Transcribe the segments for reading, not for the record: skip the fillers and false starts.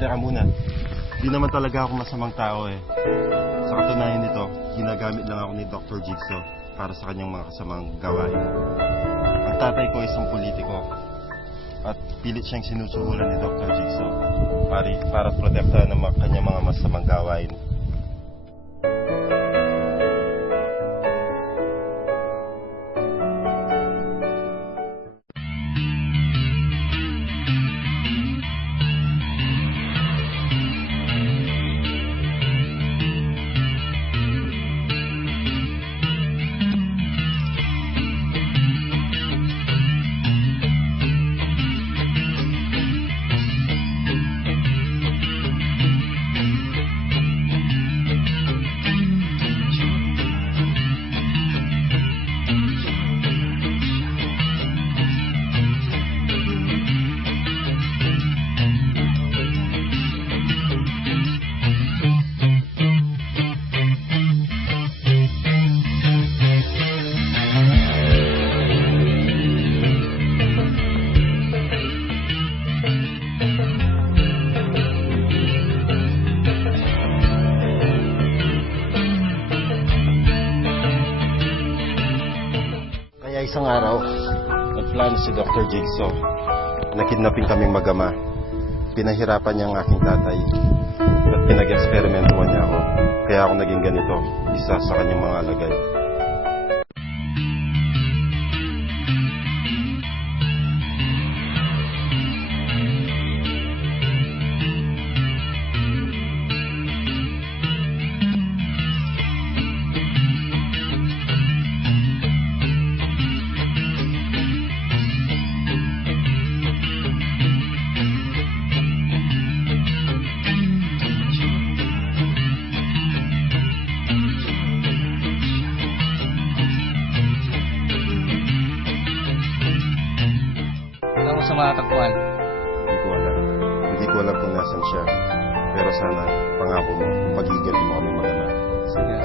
Teka muna. Di naman talaga ako masamang tao eh. Sa katunayan nito, ginagamit lang ako ni Dr. Jigsaw para sa kanyang mga kasamang gawain. Ang tatay ko isang politiko at pilit siyang sinusuhulan ni Dr. Jigsaw para protektahan ng kanyang mga masamang gawain. Isang araw, nagplano si Dr. Jigsaw na kidnapin kaming mag-ama. Pinahirapan niya ang aking tatay at pinag-eksperimentuhan niya ako. Kaya ako naging ganito, isa sa kanyang mga alagad. Sa mga tagpuan? Hindi ko alam kung nasan siya. Pero sana, pangako mo, pagiganti mo kami mag-ama. Sige.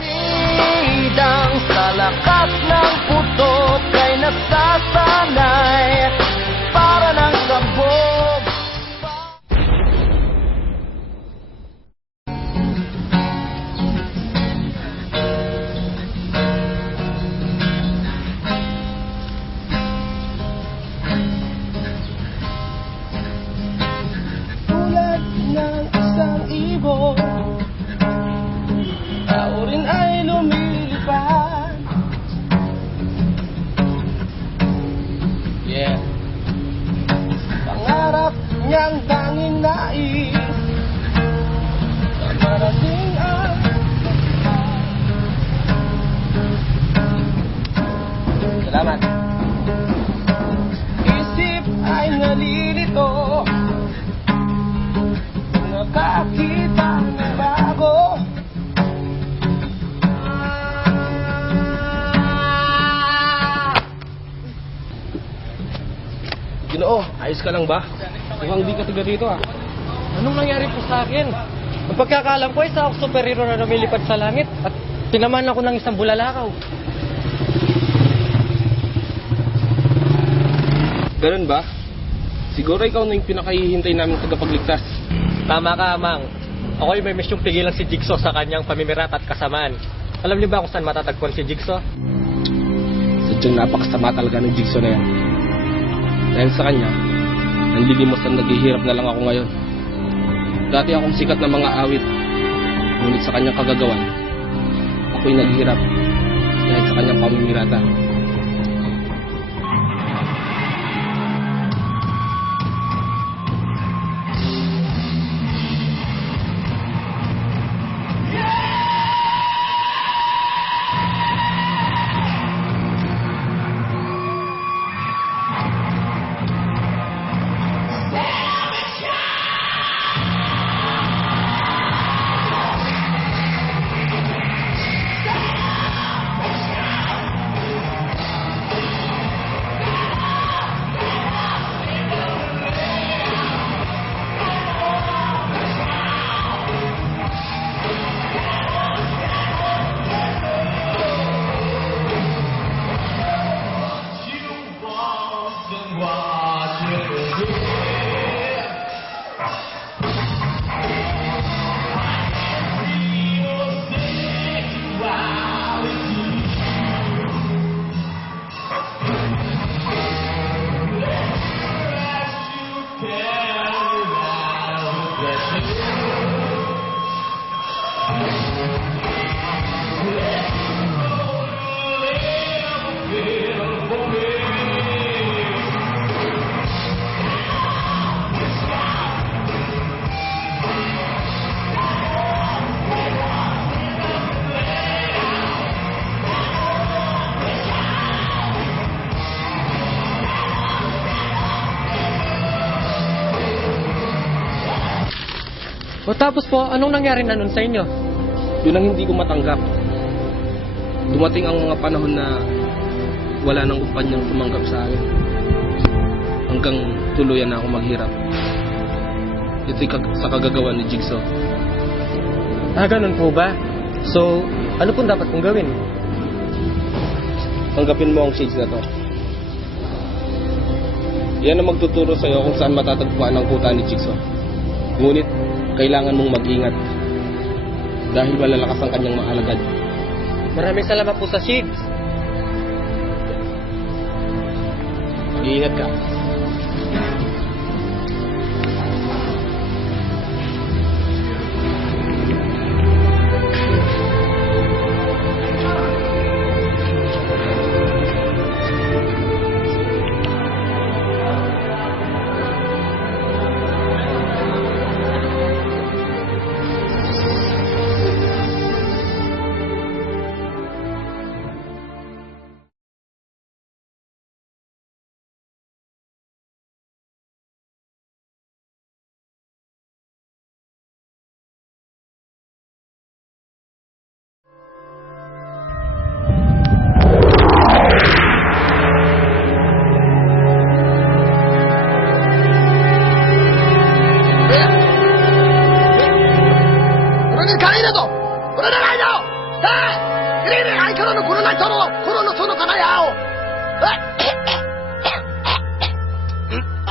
Bidang sa lakas ng putok ay nasasanay para ng sabog. Tao rin ay lumilipad. Yeah. Pangarap niyang tanging nais na marating ang salamat. Isip ay nalilito, nakakita ng bago. Ginoo, ayos ka lang ba? Mukhang di ka tiga dito ah. Anong nangyari po sa akin? Ang pagkakaalam ko, isa ako superhero na lumilipad sa langit at tinamaan ako ng isang bulalakaw. Ganun ba? Siguro ikaw na yung pinakahihintay namin tagapagligtas. Tama ka, Amang. Ako'y may misyong pigilan si Jigsaw sa kanyang pamimirat at kasamaan. Alam niyo ba kung saan matatagpuan si Jigsaw? Sadyang napakasama talaga ng Jigsaw na yan. Dahil sa kanya, nanlilimos at naghihirap na lang ako ngayon. Dati akong sikat na mga awit, ngunit sa kanyang kagagawan, ako'y naghihirap dahil sa kanyang pamimirata. Tapos po, anong nangyari na nun sa inyo? Yun ang hindi ko matanggap. Dumating ang mga panahon na wala nang kumpanyang tumanggap sa akin. Hanggang tuluyan na ako maghirap. Ito'y sa kagagawa ni Jigsaw. Ganun po ba? So, ano pong dapat kong gawin? Tanggapin mo ang shades na to. Yan ang magtuturo sa'yo kung saan matatagpuan ang kuta ni Jigsaw. Ngunit, kailangan mong mag-ingat. Dahil malalakas ang kanyang mga alagad. Maraming salamat po sa shades. Iingat ka.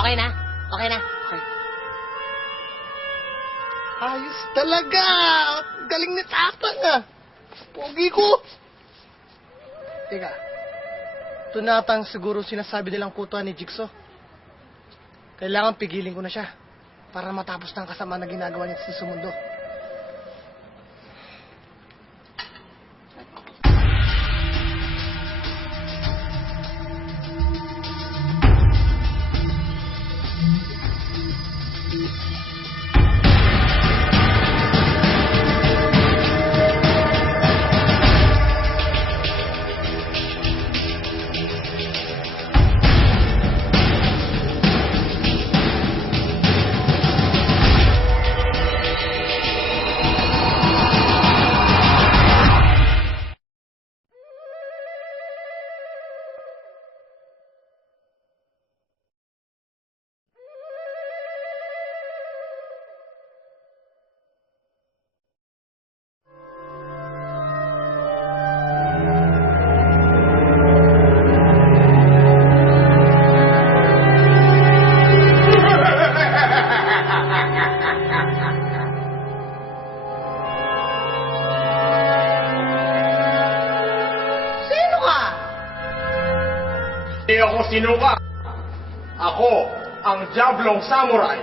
Okay na? Okay na? Okay. Ayos talaga! Galing ni Tatang ah! Pogi ko! Teka, ito natang siguro sinasabi nilang kutuan ni Jigsaw. Kailangan pigilin ko na siya para matapos na ang kasama na ginagawa niya sa sumundo. Hindi ako sinuka. Ako ang Diablong Samurai.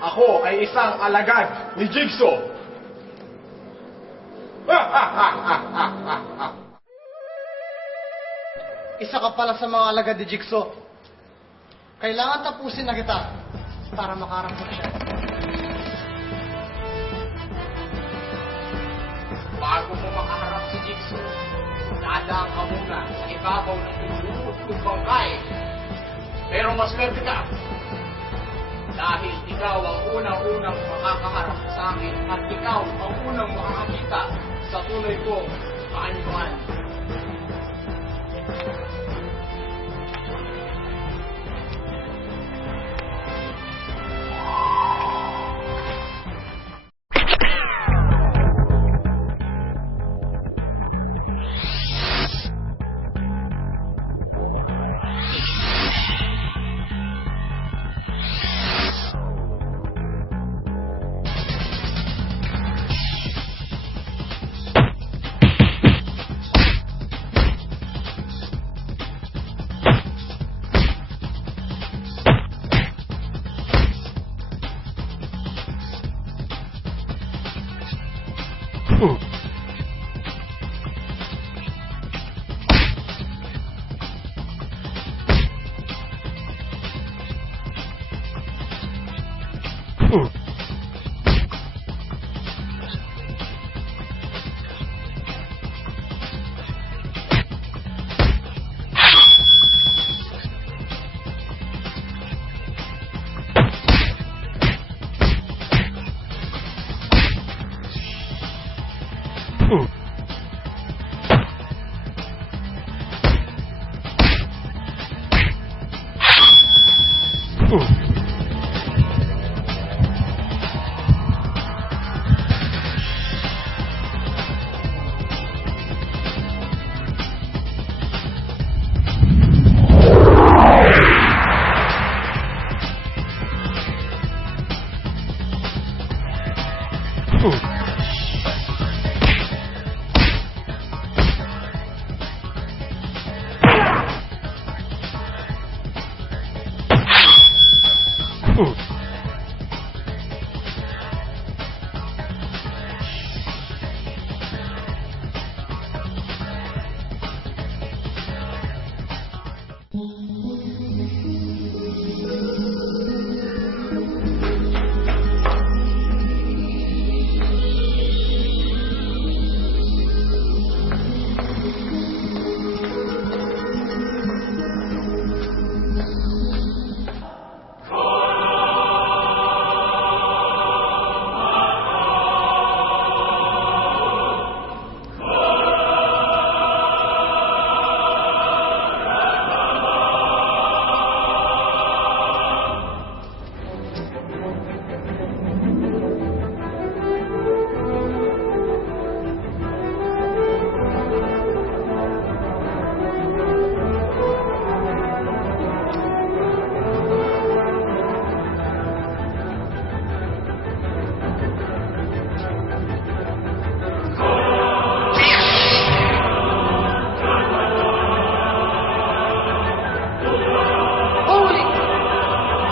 Ako ay isang alagad ni Jigsaw. Isa ka pala sa mga alagad ni Jigsaw. Kailangan tapusin na kita para makaharap ko siya. Bago mo makaharap si Jigsaw, dadaan ka muna sa ibabaw ng ulubot kong bangkay. Pero maswerte ka. Dahil ikaw ang unang-unang makakaharap sa akin at ikaw ang unang makakakita sa tunay kong kaanyuan.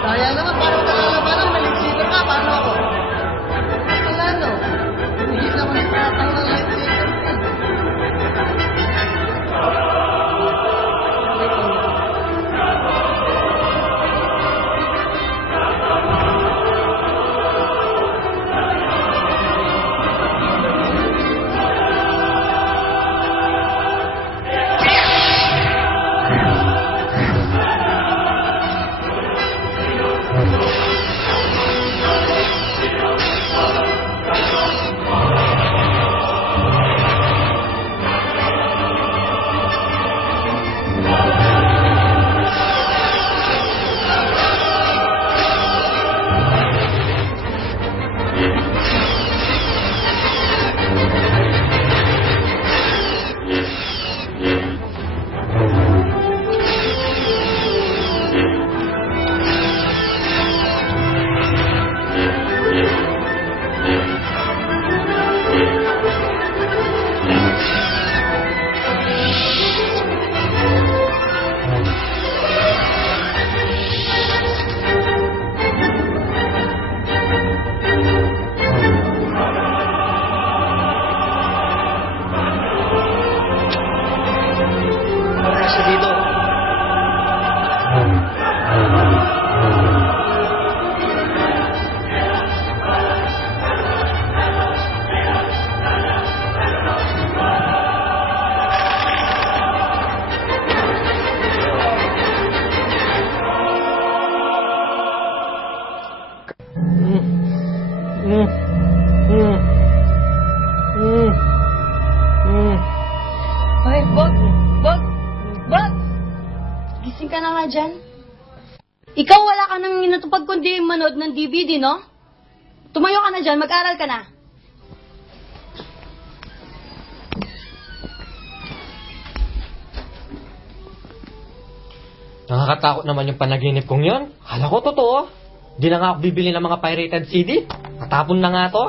Sayang naman, parang kalalabanan, maligsipin ka, paano ako? Wala no, hindi naman nagtatanggal ng lightsaber. Ay, Bog! Bog! Bog! Gising ka na nga dyan. Ikaw wala ka nang inatupag kundi manood ng DVD, no? Tumayo ka na dyan, mag-aral ka na. Nakakatakot naman yung panaginip kong yon. Hala ko totoo. Di na nga ako bibili ng mga pirated CD. Natapon na nga to.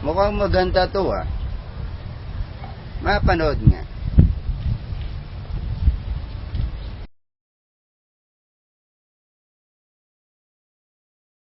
Mukhang maganda to ah. Mapanood nga.